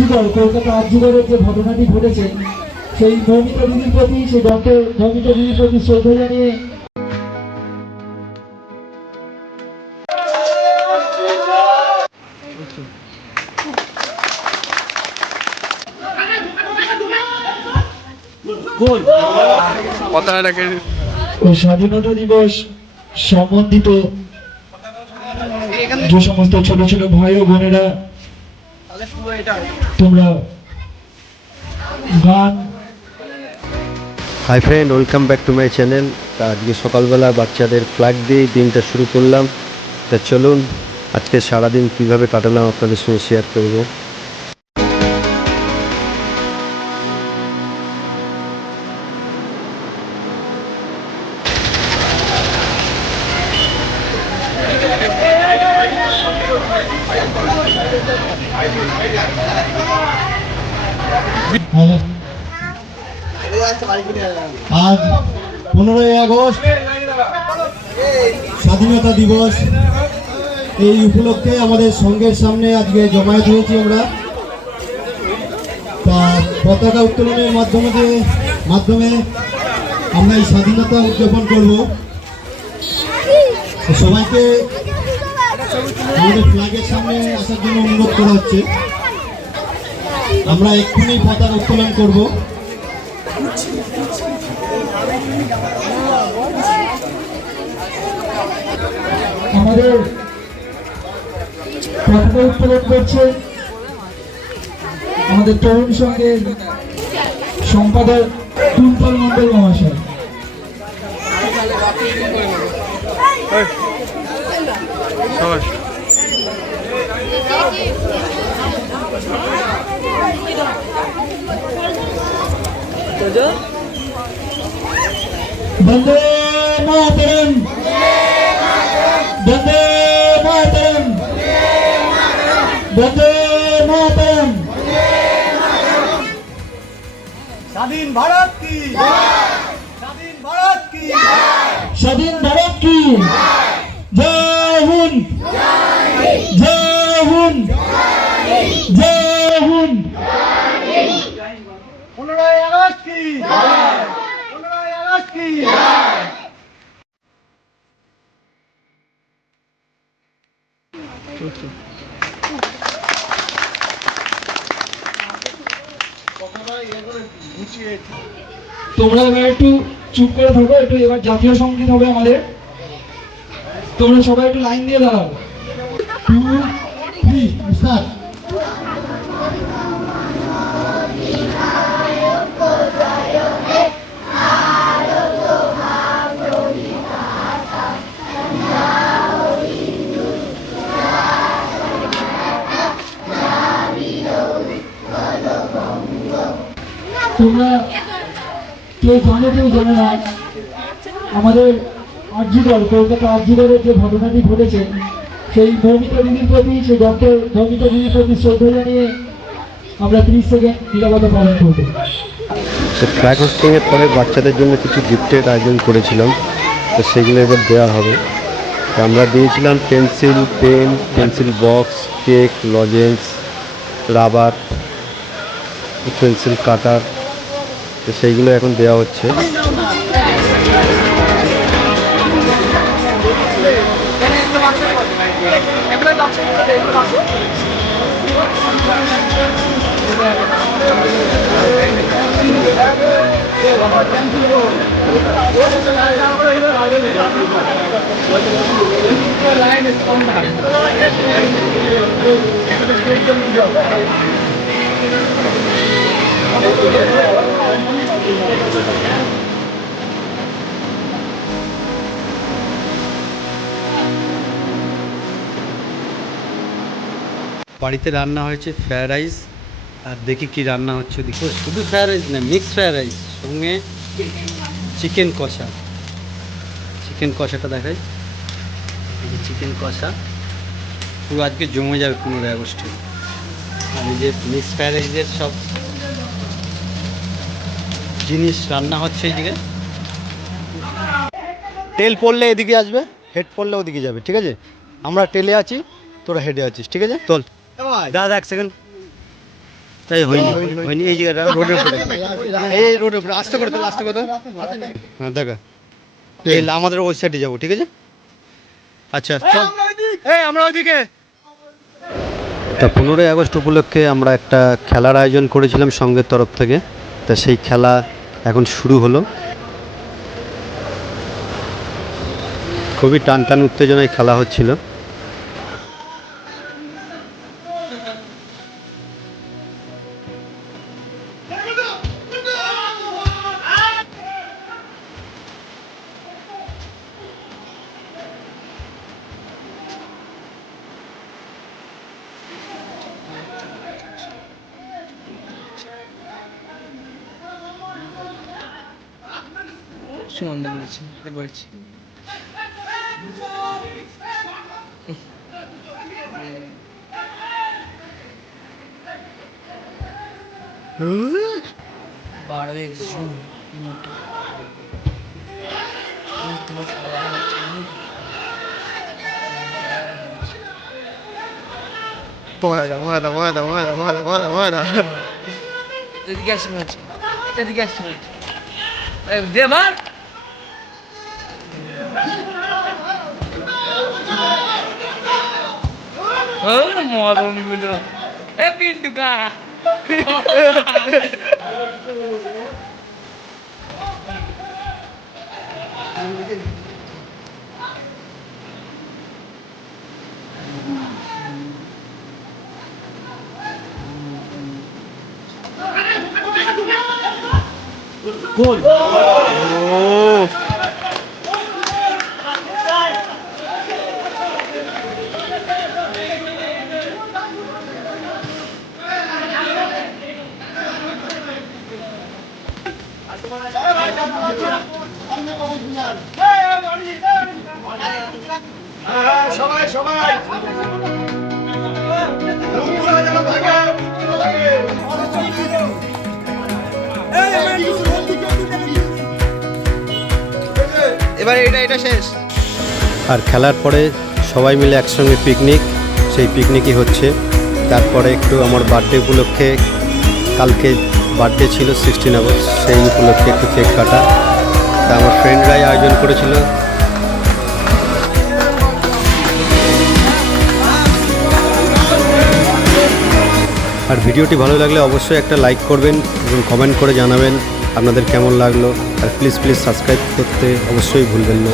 আর্যিকর কলকাতা আর্যিকরের যে ঘটনাটি ঘটেছে, সেই মৌমিতা দিদির প্রতি, সেই ডক্টর মৌমিতা দিদির প্রতি শ্রদ্ধা জানিয়ে স্বাধীনতা দিবস সম্বন্ধিত যে সমস্ত ছোট ছোট ভাই ও বোনেরা তোমরা hi friend welcome back to my channel তা আজকে সকালবেলা বাচ্চাদের ফ্ল্যাগ দিয়ে দিনটা শুরু করলাম। তা চলুন, আজকে সারাদিন কীভাবে কাটালাম আপনাদের সঙ্গে শেয়ার করব। আজ পনেরোই আগস্ট, স্বাধীনতা দিবস। এই উপলক্ষে আমাদের সঙ্গের সামনে আজকে জমায়েত হয়েছি আমরা। তা পতাকা উত্তোলনের মাধ্যমে মাধ্যমে আমরা এই স্বাধীনতা উদযাপন করব। সবাইকে সামনে করা হচ্ছে। আমরা এক্ষুনি পতাকা উত্তোলন করব। আমাদের পতাকা উত্তোলন করছে আমাদের তরুণ সঙ্গের সম্পাদক টুম্পল মন্ডল মহাশয়। বন্দে মাতরম। বন্দে মাতরম। বন্দে মাতরম। স্বাধীন ভারত কি? স্বাধীন ভারত কি? স্বাধীন ভারত কি? জয় হিন্দ। জয় হিন্দ। জয় হিন্দ। পনেরোই আগস্ট কি কি তোমরা এবার একটু চুপ করে থাকো, একটু এবার জাতীয় সংগীত হবে আমাদের। তোমরা সবাই একটু লাইন দিয়ে দাঁড়াও। তোমরা কেউ জানে কেউ জানে না, আমাদের আর্যিকর কলকাতা আর্যিকরের যে ঘটনাটি ঘটেছে, সেই মৌমিতা দিদির প্রতি, সেই ডক্টর মৌমিতা দিদির প্রতি শ্রদ্ধা জানিয়ে আমরা ত্রিশ সেকেন্ড নিরাপত্তা পালন করব। তো ফ্ল্যাগ হোস্টিংয়ের পরে বাচ্চাদের জন্য কিছু গিফটের আয়োজন করেছিলাম, তো সেগুলো এবার দেওয়া হবে। আমরা দিয়েছিলাম pencil pen pencil box cake lozenges rubber pencil cutter তো সেইগুলো এখন দেওয়া হচ্ছে। বাড়িতে রান্না হয়েছে ফ্রায়েড রাইস আর দেখি কি রান্না হচ্ছে দেখি শুধু ফ্রায়েড রাইস না মিক্স ফ্রায়েড রাইস সঙ্গে চিকেন কষা। চিকেন কষাটা দেখাই। চিকেন কষা, পুরো আজকে জমে যাবে পনেরোই আগস্টে। আর এই যে মিক্স ফ্রায়েড রাইসের সব জিনিস রান্না হচ্ছে এইদিকে। তেল পড়লে এদিকে আসবে হেড পড়লে ওদিকে যাবে, ঠিক আছে? আমরা টেলে আছি, তোরা হেডে আছিস, ঠিক আছে? চল। দাদা, এক সেকেন্ড তাই এই রোডের উপরে। এই রোডের উপরে করে আস্তে কথা হ্যাঁ দেখা। আমাদের যাব, ঠিক আছে? আচ্ছা এই, আমরা তা পনেরোই আগস্ট উপলক্ষে আমরা একটা খেলার আয়োজন করেছিলাম সঙ্গের তরফ থেকে। তা সেই খেলা এখন শুরু হলো। খুবই টান টান উত্তেজনায় খেলা হচ্ছিল। সুমন বলেছি বলছি বাড়বে Muera, muera, muera, muera, muera, muera, muera. এদিকে আসতে হচ্ছে এদিকে আসতে হচ্ছে দে মার মদনগুলো এবার এটা এটা শেষ। আর খেলার পরে সবাই মিলে একসঙ্গে পিকনিক, সেই পিকনিকই হচ্ছে। তারপরে একটু আমার বার্থডে উপলক্ষে কালকে বার্থডে ছিল সিক্সটিন আগস্ট সেই উপলক্ষে একটু কেক কাটা। তা আমার ফ্রেন্ডরাই আয়োজন করেছিল। আর ভিডিওটি ভালো লাগলে অবশ্যই একটা লাইক করবেন এবং কমেন্ট করে জানাবেন আপনাদের কেমন লাগল। আর প্লিজ প্লিজ সাবস্ক্রাইব করতে অবশ্যই ভুলবেন না।